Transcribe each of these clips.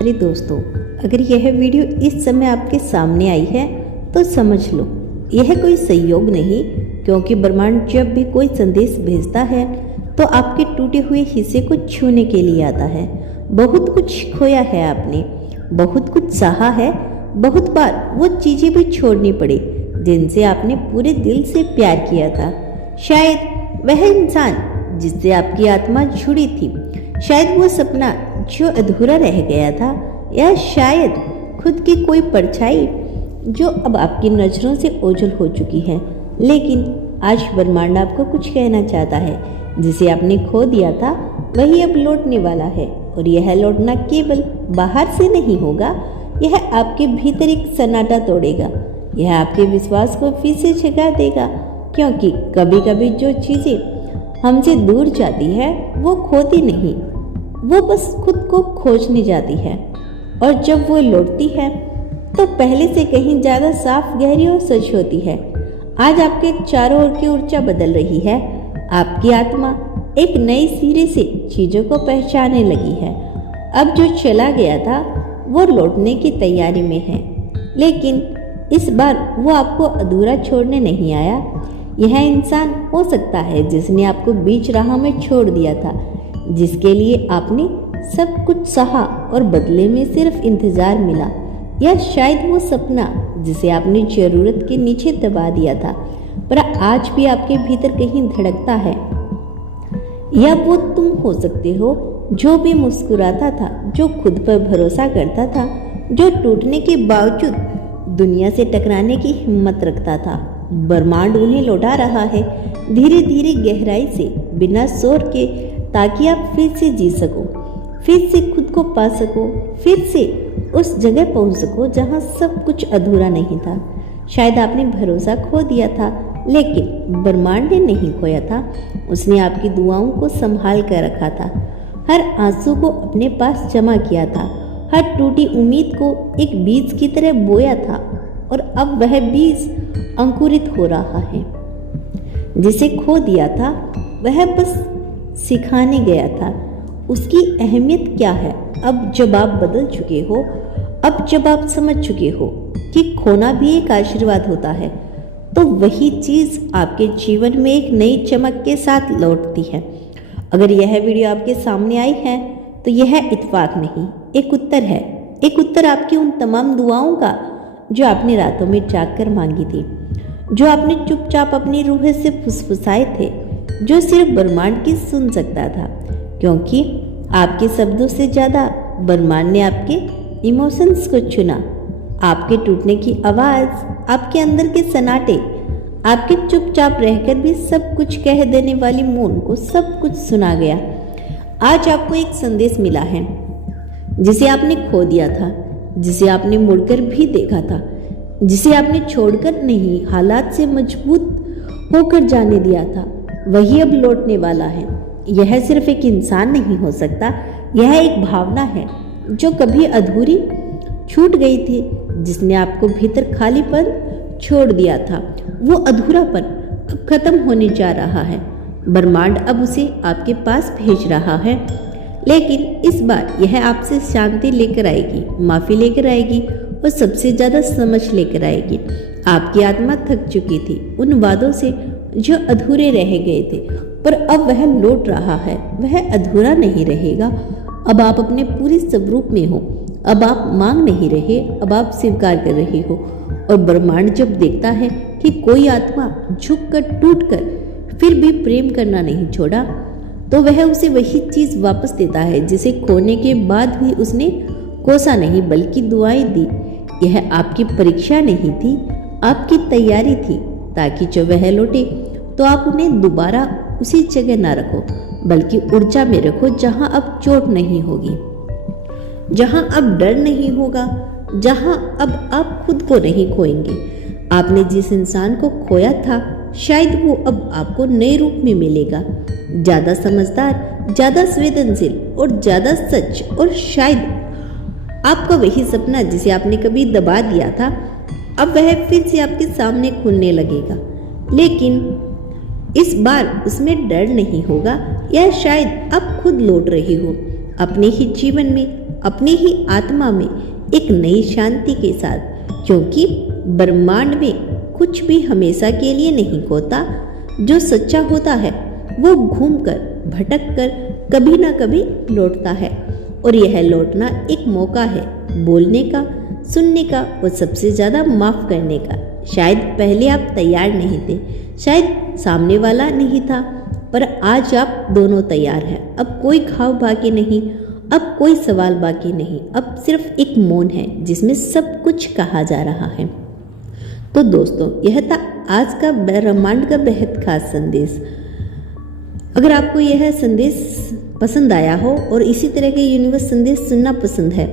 अरे दोस्तों, अगर यह वीडियो इस समय आपके सामने आई है तो समझ लो यह कोई संयोग नहीं, क्योंकि ब्रह्मांड जब भी कोई संदेश भेजता है तो आपके टूटे हुए हिस्से को छूने के लिए आता है। बहुत कुछ खोया है आपने, बहुत कुछ सहा है, बहुत बार वो चीज़ें भी छोड़नी पड़ी जिनसे आपने पूरे दिल से प्यार किया था। शायद वह इंसान जिससे आपकी आत्मा जुड़ी थी, शायद वो सपना जो अधूरा रह गया था, या शायद खुद की कोई परछाई जो अब आपकी नज़रों से ओझल हो चुकी है। लेकिन आज ब्रह्मांड आपको कुछ कहना चाहता है। जिसे आपने खो दिया था वही अब लौटने वाला है, और यह लौटना केवल बाहर से नहीं होगा, यह आपके भीतर एक सन्नाटा तोड़ेगा। यह आपके विश्वास को फिर से जगा देगा, क्योंकि कभी कभी जो चीज़ें हमसे दूर जाती है वो खोती नहीं, वो बस खुद को खोजने जाती है। और जब वो लौटती है तो पहले से कहीं ज़्यादा साफ, गहरी और सच होती है। आज आपके चारों ओर की ऊर्जा बदल रही है। आपकी आत्मा एक नई सिरे से चीज़ों को पहचानने लगी है। अब जो चला गया था वो लौटने की तैयारी में है, लेकिन इस बार वो आपको अधूरा छोड़ने नहीं आया। यह इंसान हो सकता है जिसने आपको बीच राह में छोड़ दिया था, जिसके लिए आपने सब कुछ सहा और बदले में सिर्फ इंतजार मिला, या शायद वो सपना जिसे आपने जरूरत के नीचे दबा दिया था पर आज भी आपके भीतर कहीं धड़कता है। या वो तुम हो सकते हो जो भी मुस्कुराता था, जो खुद पर भरोसा करता था, जो टूटने के बावजूद दुनिया से टकराने की हिम्मत रखता था। ब्रह्मांड उन्हें लौटा रहा है, धीरे धीरे, गहराई से, बिना शोर के, ताकि आप फिर से जी सको, फिर से खुद को पा सको, फिर से उस जगह पहुंच सको जहां सब कुछ अधूरा नहीं था। शायद आपने भरोसा खो दिया था, लेकिन ब्रह्मांड ने नहीं खोया था। उसने आपकी दुआओं को संभाल कर रखा था, हर आंसू को अपने पास जमा किया था, हर टूटी उम्मीद को एक बीज की तरह बोया था, और अब वह बीज अंकुरित हो रहा है। जिसे खो दिया था वह बस सिखाने गया था उसकी अहमियत क्या है। अब जब आप बदल चुके हो, अब जब आप समझ चुके हो कि खोना भी एक आशीर्वाद होता है, तो वही चीज़ आपके जीवन में एक नई चमक के साथ लौटती है। अगर यह वीडियो आपके सामने आई है तो यह इत्तेफाक नहीं, एक उत्तर है। एक उत्तर आपकी उन तमाम दुआओं का जो आपने रातों में जाग कर मांगी थी, जो आपने चुपचाप अपनी रूह से फुसफुसाए थे, जो सिर्फ ब्रह्मांड की सुन सकता था, क्योंकि आपके शब्दों से ज़्यादा ब्रह्मांड ने आपके इमोशंस को चुना। आपके टूटने की आवाज़, आपके अंदर के सन्नाटे, आपके चुपचाप रहकर भी सब कुछ कह देने वाली मौन को सब कुछ सुना गया। आज आपको एक संदेश मिला है जिसे आपने खो दिया था, जिसे आपने मुड़कर भी देखा था, जिसे आपने छोड़कर नहीं, हालात से मजबूत होकर जाने दिया था, वही अब लौटने वाला है। यह सिर्फ एक इंसान नहीं हो सकता, यह एक भावना है जो कभी अधूरी छूट गई थी, जिसने आपको भीतर खालीपन छोड़ दिया था। वो अधूरापन अब खत्म होने जा रहा है। ब्रह्मांड अब उसे आपके पास भेज रहा है, लेकिन इस बार यह आपसे शांति लेकर आएगी, माफ़ी लेकर आएगी, और सबसे ज़्यादा समझ लेकर आएगी। आपकी आत्मा थक चुकी थी उन वादों से जो अधूरे रह गए थे, पर अब वह लौट रहा है, वह अधूरा नहीं रहेगा। अब आप अपने पूरे स्वरूप में हो, अब आप मांग नहीं रहे, अब आप स्वीकार कर रहे हो। और ब्रह्मांड जब देखता है कि कोई आत्मा झुककर, टूटकर फिर भी प्रेम करना नहीं छोड़ा, तो वह उसे वही चीज़ वापस देता है जिसे खोने के बाद भी उसने कोसा नहीं, बल्कि दुआएं दी। यह आपकी परीक्षा नहीं थी, आपकी तैयारी थी, ताकि जब वह लौटे तो आप उन्हें दोबारा उसी जगह ना रखो, बल्कि ऊर्जा में रखो जहां अब चोट नहीं होगी, जहां अब डर नहीं होगा, जहां अब आप खुद को नहीं खोएंगे। आपने जिस इंसान को खोया था, शायद वो अब आपको नए रूप में मिलेगा, ज़्यादा समझदार, ज़्यादा संवेदनशील और ज़्यादा सच। और शायद आपका वही सपना जिसे आपने कभी दबा दिया था, अब वह फिर से आपके सामने खुलने लगेगा, लेकिन इस बार उसमें डर नहीं होगा, या शायद आप खुद लौट रहे हो अपने ही जीवन में अपनी ही आत्मा में एक नई शांति के साथ, क्योंकि ब्रह्मांड में कुछ भी हमेशा के लिए नहीं होता। जो सच्चा होता है वो घूमकर भटक कर कभी ना कभी लौटता है, और यह लौटना एक मौका है बोलने का, सुनने का और सबसे ज़्यादा माफ़ करने का। शायद पहले आप तैयार नहीं थे, शायद सामने वाला नहीं था, पर आज आप दोनों तैयार हैं। अब कोई घाव बाकी नहीं, अब कोई सवाल बाकी नहीं, अब सिर्फ एक मौन है जिसमें सब कुछ कहा जा रहा है। तो दोस्तों, यह था आज का ब्रह्मांड का बेहद खास संदेश। अगर आपको यह संदेश पसंद आया हो और इसी तरह के यूनिवर्स संदेश सुनना पसंद है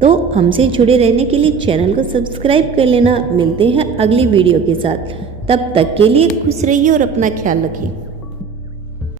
तो हमसे जुड़े रहने के लिए चैनल को सब्सक्राइब कर लेना। मिलते हैं अगली वीडियो के साथ, तब तक के लिए खुश रहिए और अपना ख्याल रखिए।